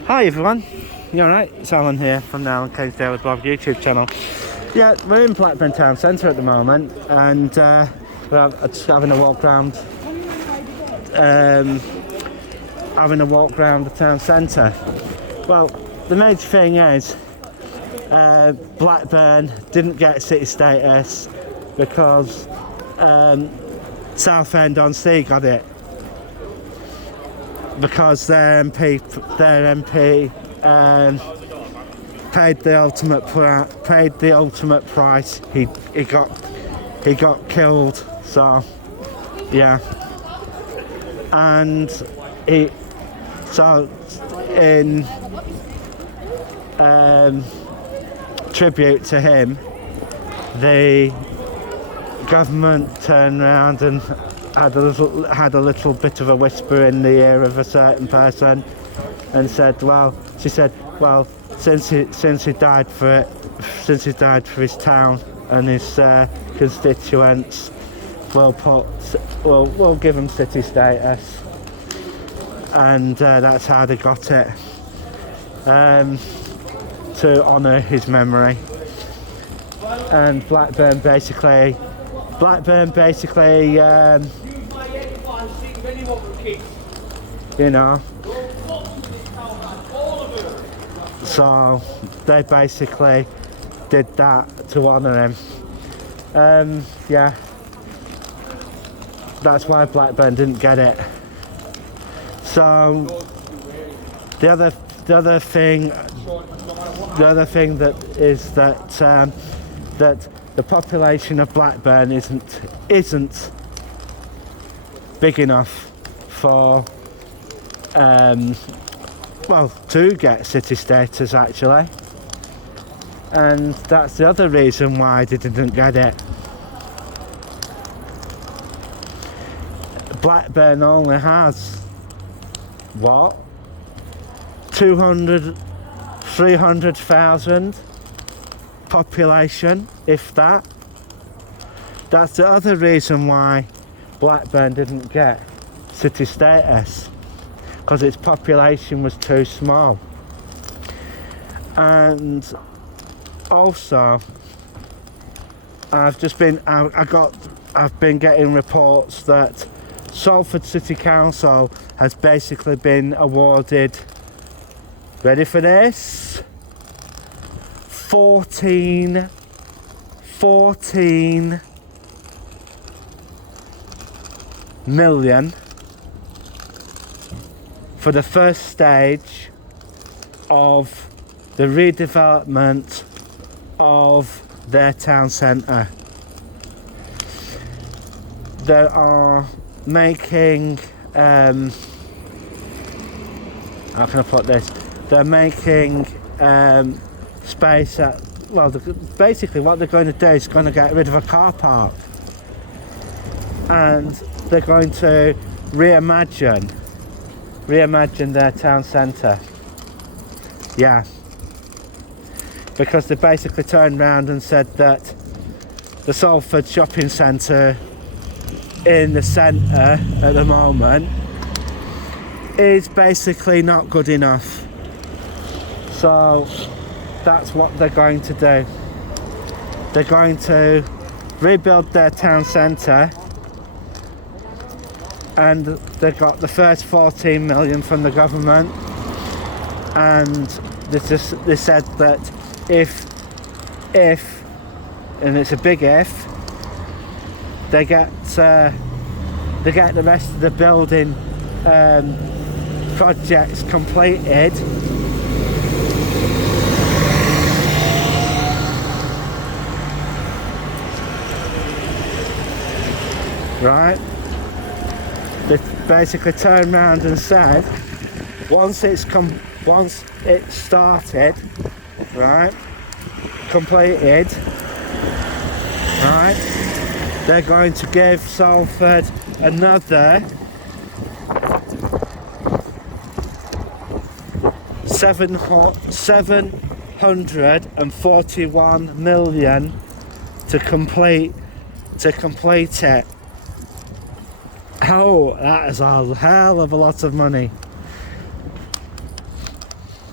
Hi everyone, you alright? It's Alan here from the Alan King's Daily Blog YouTube channel. Yeah, we're in Blackburn Town Centre at the moment, and we're just having a walk round the town centre. Well, the major thing is Blackburn didn't get city status because Southend-on-Sea got it, because their MP paid the ultimate price. He got killed. So yeah, and in tribute to him, the government turned around and had a little bit of a whisper in the ear of a certain person, and said, well, since he died for his town and his constituents, we'll give him city status, and that's how they got it, to honour his memory. And Blackburn basically you know, so they basically did that to honour him. Yeah, that's why Blackburn didn't get it. So the other thing that is that the population of Blackburn isn't big enough for to get city status, actually, and that's the other reason why they didn't get it. Blackburn only has what, 300,000 population, if that. That's the other reason why Blackburn didn't get city status, because its population was too small. And also, I've been getting reports that Salford City Council has basically been awarded, ready for this, 14 million for the first stage of the redevelopment of their town centre. They are making, how can I put this? They're making space at, well, basically what they're going to do is going to get rid of a car park, and they're going to reimagine their town centre. Yeah, because they basically turned around and said that the Salford shopping centre in the centre at the moment is basically not good enough. So that's what they're going to do. They're going to rebuild their town centre, and they got the first 14 million from the government, and they said that if and it's a big if, they get the rest of the building projects completed, right? They basically turned around and said, once it's started, right, completed, right, they're going to give Salford another 741 million to complete it. Oh, that is a hell of a lot of money.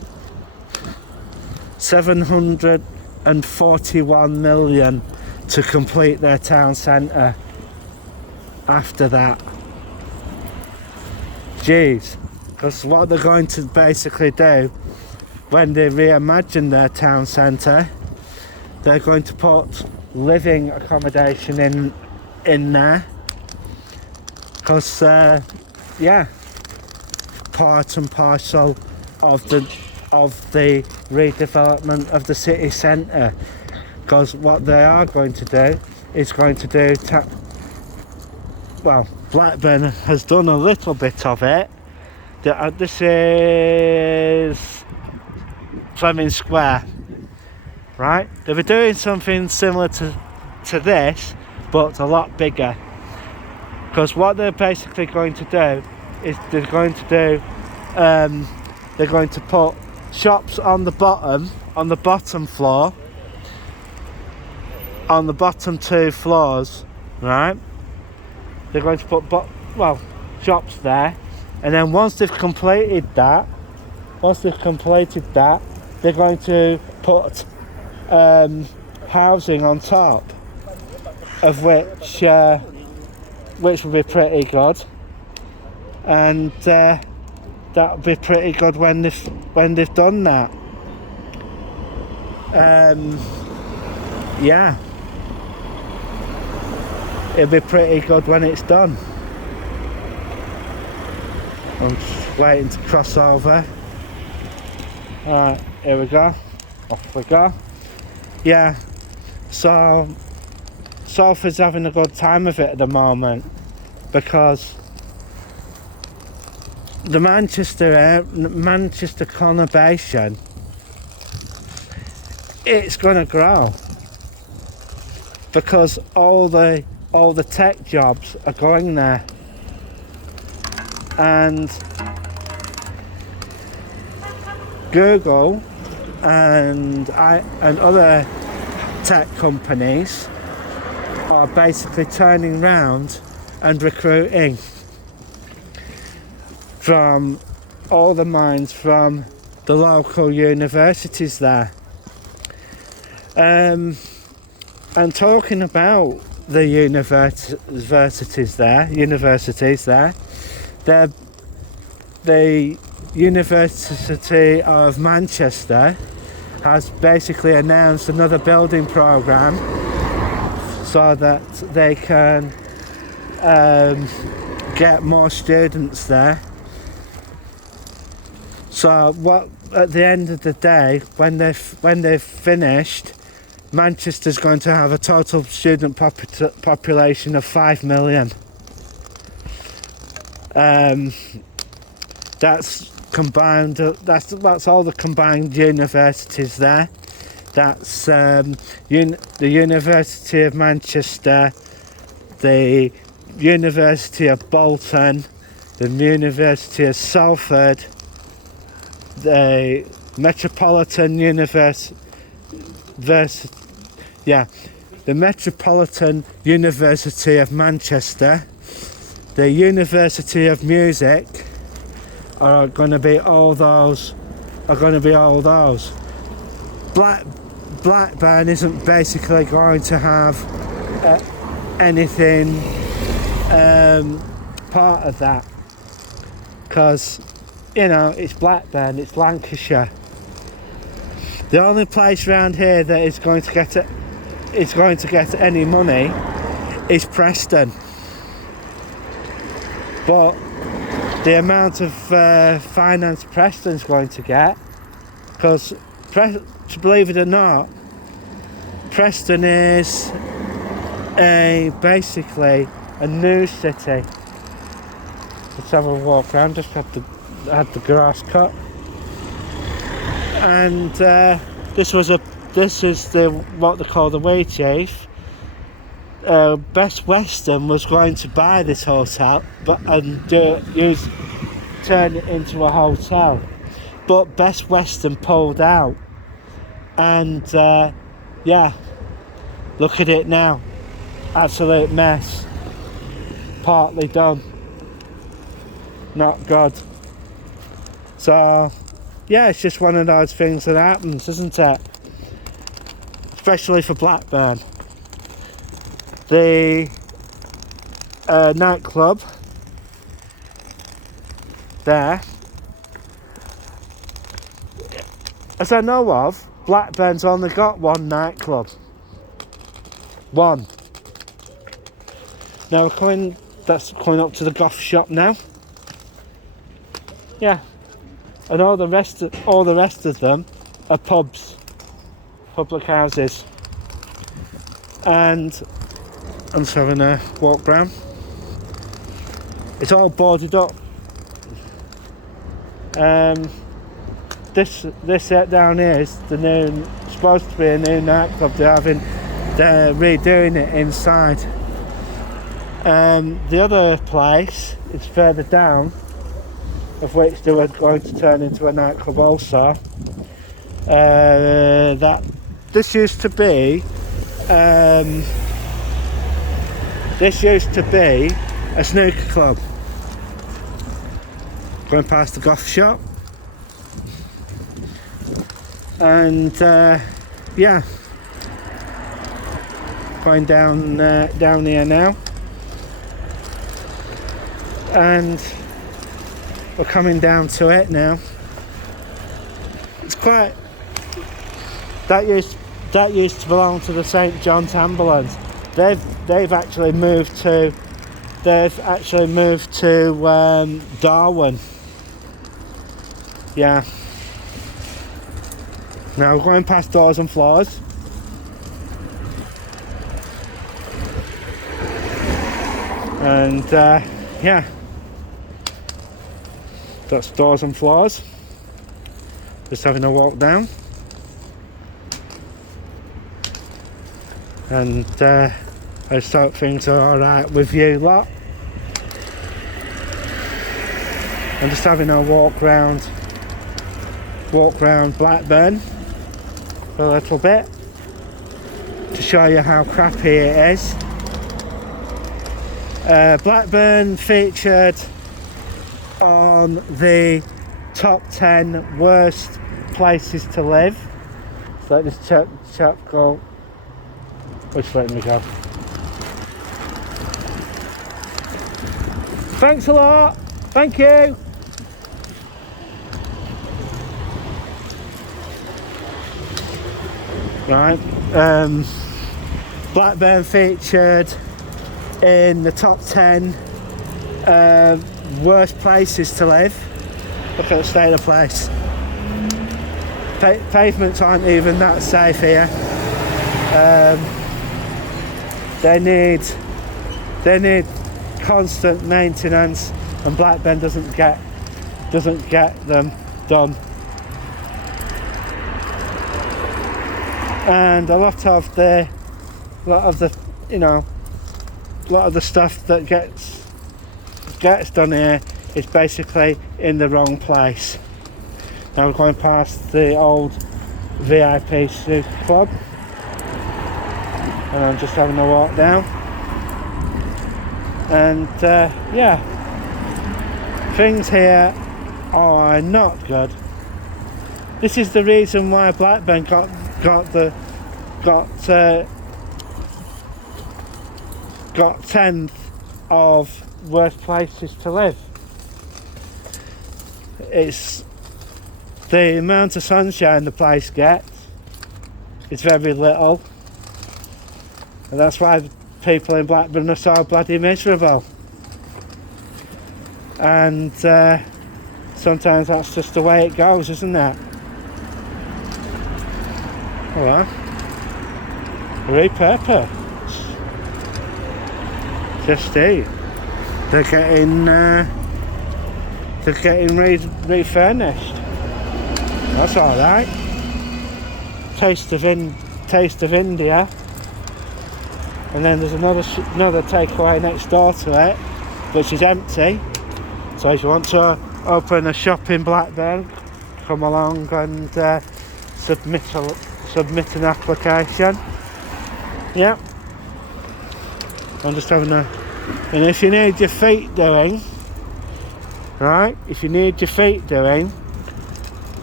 741 million to complete their town centre after that. Jeez, because what they're going to basically do when they reimagine their town centre, they're going to put living accommodation in there, because yeah, part and parcel of the redevelopment of the city centre. Because what they are going to do is going to do well, Blackburn has done a little bit of it. This is Fleming Square, right? They were doing something similar to this, but a lot bigger. Because what they're basically going to do is they're going to put shops on the bottom floor, on the bottom 2 floors, right? They're going to put shops there, and then once they've completed that, they're going to put housing on top, of which will be pretty good, and that'll be pretty good when they've done that. Yeah, it'll be pretty good when it's done. I'm just waiting to cross over. Alright, here we go. Off we go. Yeah, so Salford's having a good time of it at the moment, because the Manchester conurbation, it's going to grow, because all the tech jobs are going there, and Google and other tech companies are basically turning round and recruiting from all the minds from the local universities there. And talking about the universities there, the University of Manchester has basically announced another building programme so that they can get more students there. So what, at the end of the day, when they've finished, Manchester's going to have a total student population of 5 million. That's combined. That's all the combined universities there. That's the University of Manchester, the University of Bolton, the University of Salford, the Metropolitan University. The Metropolitan University of Manchester, the University of Music are going to be all those. Blackburn isn't basically going to have anything part of that, because it's Blackburn, it's Lancashire. The only place around here that is going to get any money is Preston. But the amount of finance Preston's going to get, because believe it or not, Preston is basically a new city. Let's have a walk around. Just had the grass cut. And this is what they call the Way Chief. Best Western was going to buy this hotel, turn it into a hotel, but Best Western pulled out, and yeah, look at it now, absolute mess, partly done, not good. So yeah, it's just one of those things that happens, isn't it? Especially for Blackburn. The nightclub there, as I know of, Blackburn's only got one nightclub. One. Now that's coming up to the Goth Shop now. Yeah. And all the rest of them are pubs, public houses. And I'm just having a walk round. It's all boarded up. This down here is supposed to be a new nightclub. They're redoing it inside. The other place is further down, of which they were going to turn into a nightclub also. This used to be a snooker club. Going past the Goth Shop, and yeah, going down here now, and we're coming down to it now. It's quite. That used to belong to the St John's Ambulance. They've actually moved to Darwin. Yeah. Now we're going past Doors and Floors. And yeah, that's Doors and Floors. Just having a walk down. And I just hope things are alright with you lot. I'm just having a walk round Blackburn for a little bit to show you how crappy it is. Blackburn featured on the top 10 worst places to live. So let this chap go. Which letting me go. Thanks a lot. Thank you. Right. Blackburn featured in the top 10 worst places to live. Look at the state of the place. Pavements aren't even that safe here. They need constant maintenance, and Blackburn doesn't get them done. And a lot of the stuff that gets done here is basically in the wrong place. Now we're going past the old VIP snooker club, and I'm just having a walk down. And yeah, things here are not good. This is the reason why Blackburn got 10th of worst places to live. It's the amount of sunshine the place gets is very little, and that's why people in Blackburn are so bloody miserable. And sometimes that's just the way it goes, isn't it? Hello. Repurpose. Just eat. They're getting refurnished. That's all right. Taste of India. And then there's another takeaway next door to it, which is empty. So if you want to open a shop in Blackburn, come along and submit an application. Yeah. I'm just having and if you need your feet doing, right? If you need your feet doing,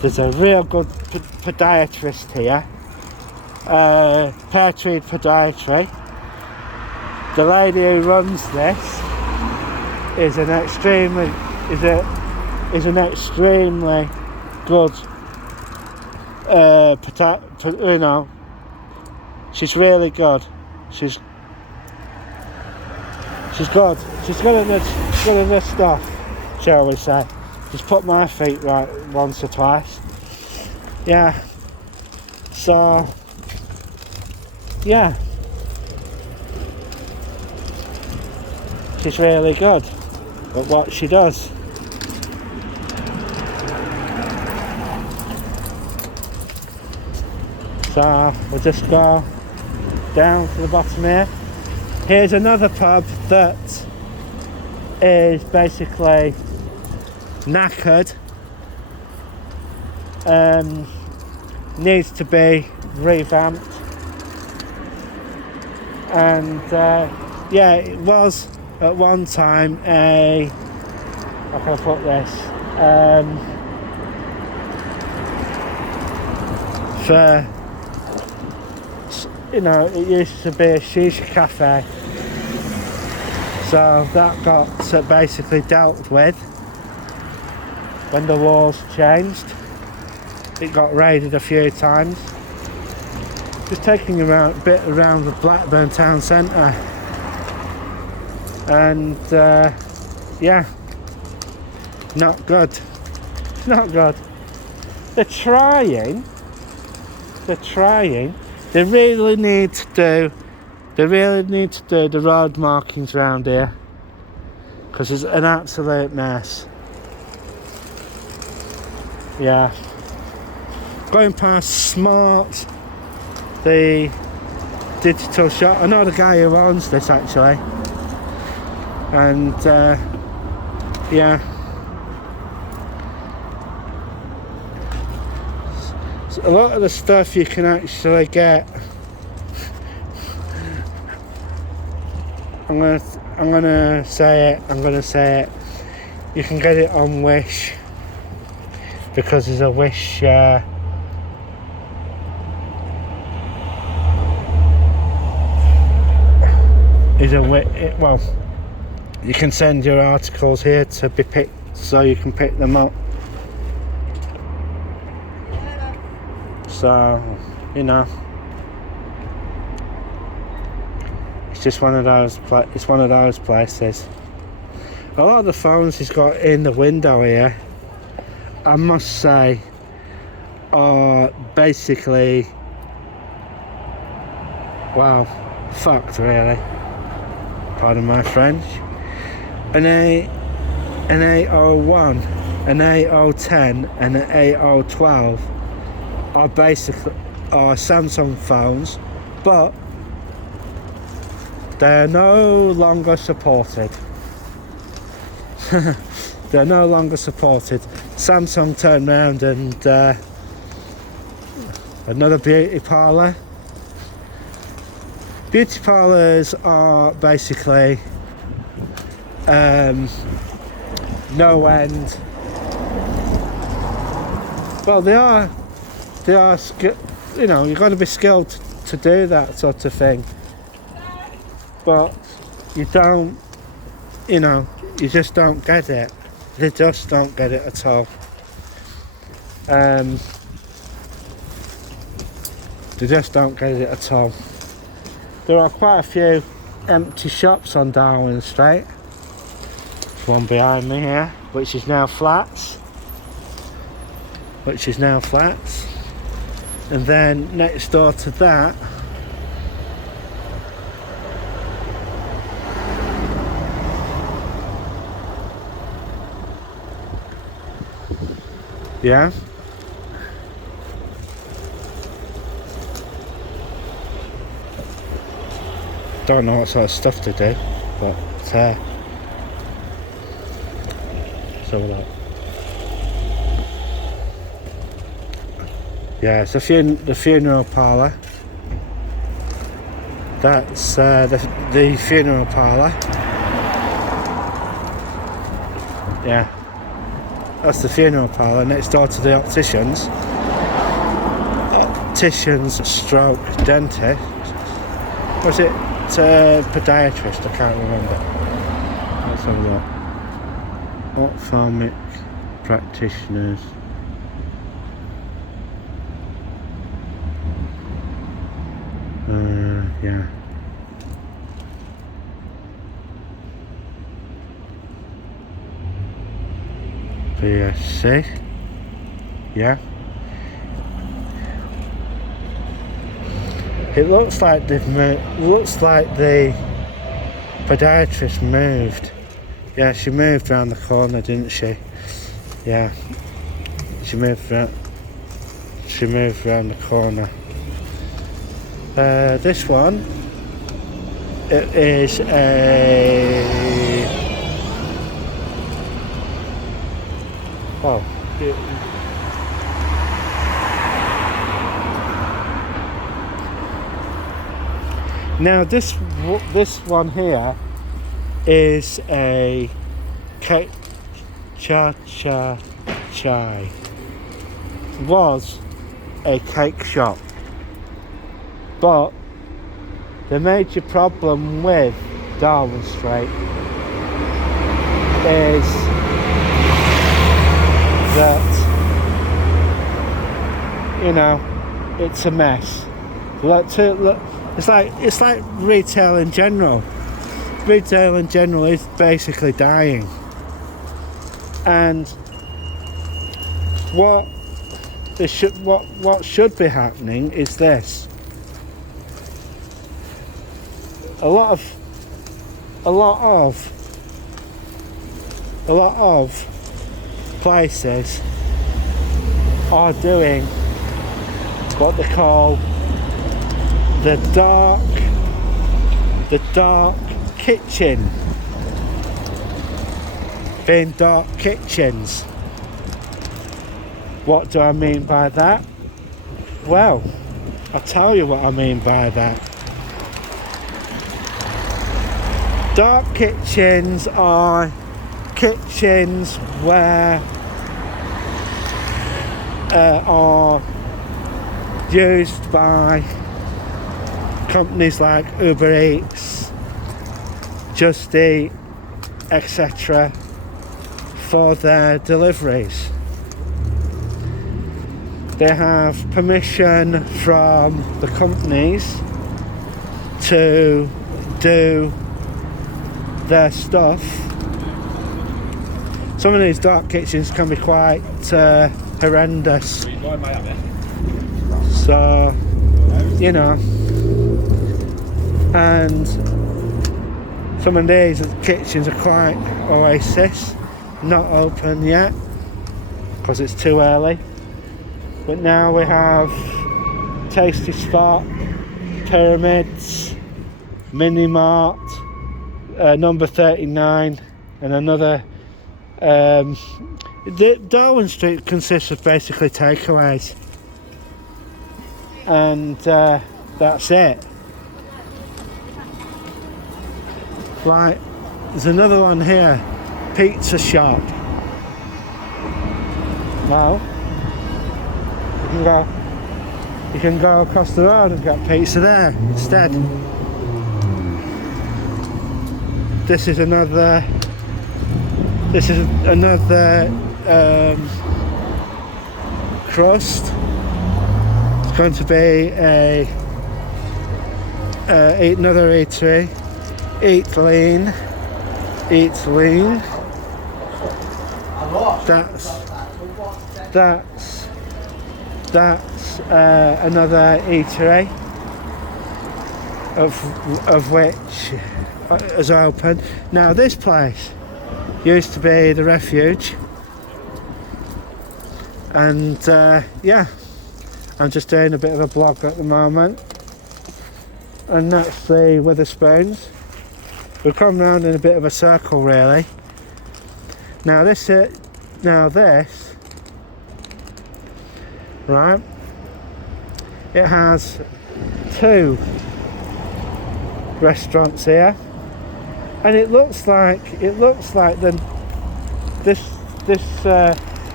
There's a real good podiatrist here, Pear Tree Podiatry. The lady who runs this is an extremely good you know, she's really good. She's good. She's good at this stuff, shall we say. She's put my feet right once or twice. Yeah. So yeah. She's really good at what she does. So we'll just go down to the bottom here. Here's another pub that is basically knackered, needs to be revamped, and yeah, it was at one time a, how can I put this, for, you know, it used to be a shisha cafe, so that got basically dealt with when the walls changed. It got raided a few times. Just taking a bit around the Blackburn town centre, and yeah, not good. Not good. They're trying. They really need to do the road markings around here, because it's an absolute mess. Yeah. Going past Smart, the digital shop. I know the guy who owns this actually, and yeah. So a lot of the stuff you can actually get. I'm gonna say it. You can get it on Wish, because there's a Wish. Well, you can send your articles here to be picked, so you can pick them up. So, you know, it's just one of those. It's one of those places. A lot of the phones he's got in the window here, I must say, are basically, wow, fucked really. Pardon my French. An A01, an A010 and an A012 are basically Samsung phones, but they're no longer supported. They're no longer supported. Samsung turned around and another beauty parlour. Beauty parlours are basically no end. Well, they are. You know, you've got to be skilled to do that sort of thing. But you don't. You know, you just don't get it. They just don't get it at all. They just don't get it at all. There are quite a few empty shops on Darwin Street. There's one behind me here, which is now flats. And then next door to that, yeah, don't know what sort of stuff to do, but so that, yeah, it's the funeral parlour. That's the funeral parlour. Yeah, That's the funeral parlour next door to the opticians. Opticians stroke dentist. Was it podiatrist? I can't remember. Let's have a look. Ophthalmic practitioners. Yeah. BSc. Yeah. It looks like they've moved. Looks like the podiatrist moved. Yeah, she moved round the corner, didn't she? Yeah. She moved round the corner. This one, it is a... Oh. Now this one here is a cake chai. Was a cake shop. But the major problem with Darwin Street is that, you know, it's a mess. Look, it's like retail in general. Retail in general is basically dying. And what should be happening is this. A lot of places are doing what they call the dark kitchen, being dark kitchens. What do I mean by that? Well, I'll tell you what I mean by that. Dark kitchens are kitchens where are used by companies like Uber Eats, Just Eat, etc. for their deliveries. They have permission from the companies to do their stuff. Some of these dark kitchens can be quite horrendous. So, you know, and some of these kitchens are quite oasis, not open yet because it's too early. But now we have Tasty Spot, Pyramids, Mini Mart, number 39, and another. Darwin Street consists of basically takeaways, and that's it. Right, there's another one here, pizza shop. Well, you can go across the road and get pizza there instead. This is another crust. It's going to be another eatery. Eat lean. That's another eatery of which is open. Now this place used to be the Refuge, and yeah, I'm just doing a bit of a blog at the moment, and that's the Wetherspoons. We've come round in a bit of a circle really. Now this, right, it has two restaurants here, and it looks like this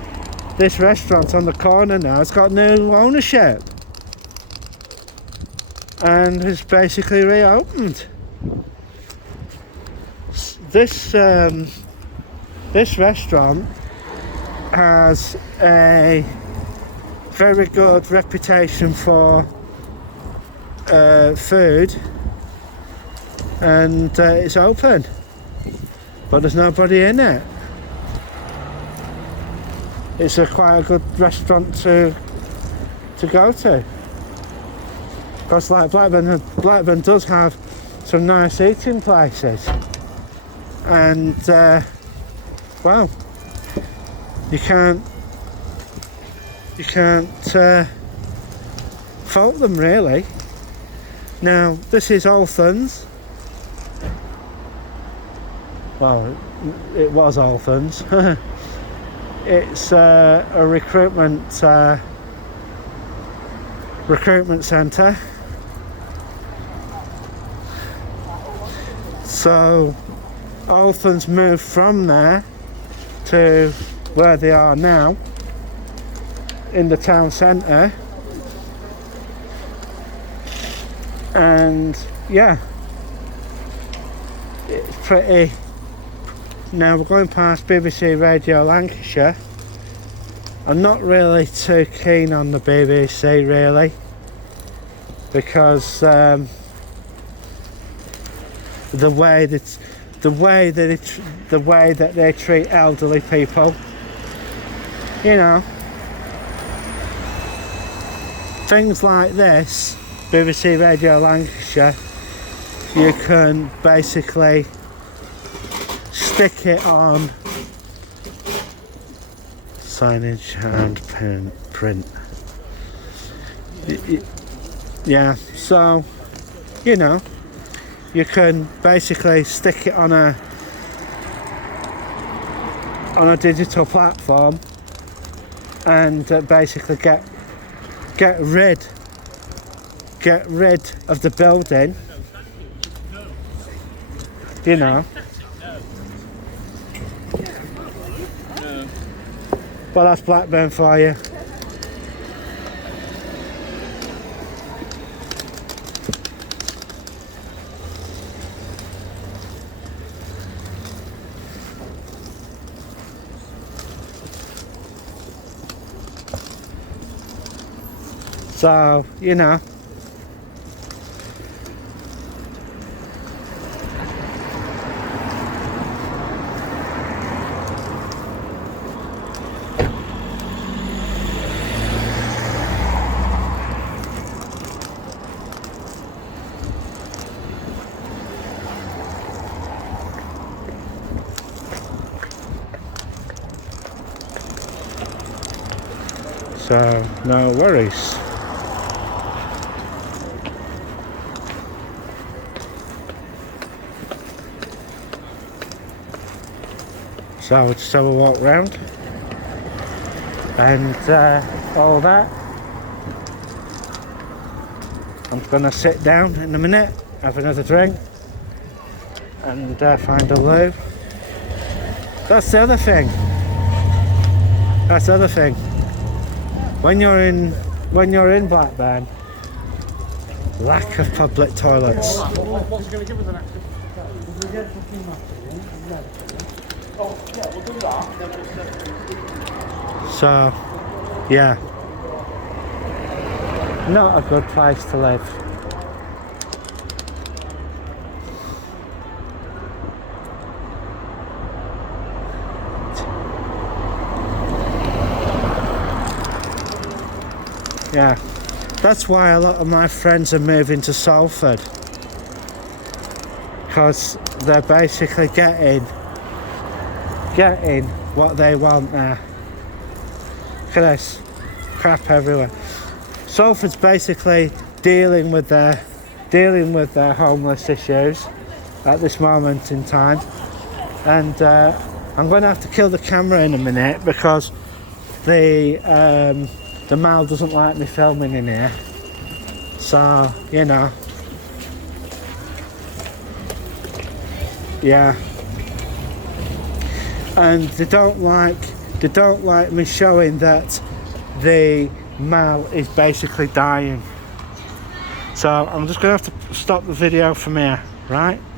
this restaurant on the corner now has got new ownership and has basically reopened. This restaurant has a very good reputation for food, and it's open, but there's nobody in it. It's quite a good restaurant to go to, because like Blackburn does have some nice eating places, and well, you can't fault them really. Now this is Althans. Well, it was Althans. It's a recruitment centre. So Althans moved from there to where they are now, in the town centre, and yeah, it's pretty. Now we're going past BBC Radio Lancashire. I'm not really too keen on the BBC really, because the way that they treat elderly people, you know, things like this. BBC Radio Lancashire, you can basically stick it on signage and print. Yeah, so you know, you can basically stick it on a digital platform and basically get rid of the building, you know. Well, that's Blackburn for you. So, you know, so no worries. So we'll just have a walk round and all that. I'm gonna sit down in a minute, have another drink and find a loo. That's the other thing. When you're in Blackburn, lack of public toilets. What's going to give us an extra? Oh, yeah, we'll do that. So, yeah, not a good place to live. Yeah, that's why a lot of my friends are moving to Salford, because they're basically getting what they want there. Look at this crap everywhere. Salford's basically dealing with their homeless issues at this moment in time, and I'm going to have to kill the camera in a minute because the Mal doesn't like me filming in here, so you know, yeah. And they don't like They don't like me showing that the male is basically dying. So I'm just going to have to stop the video from here, right?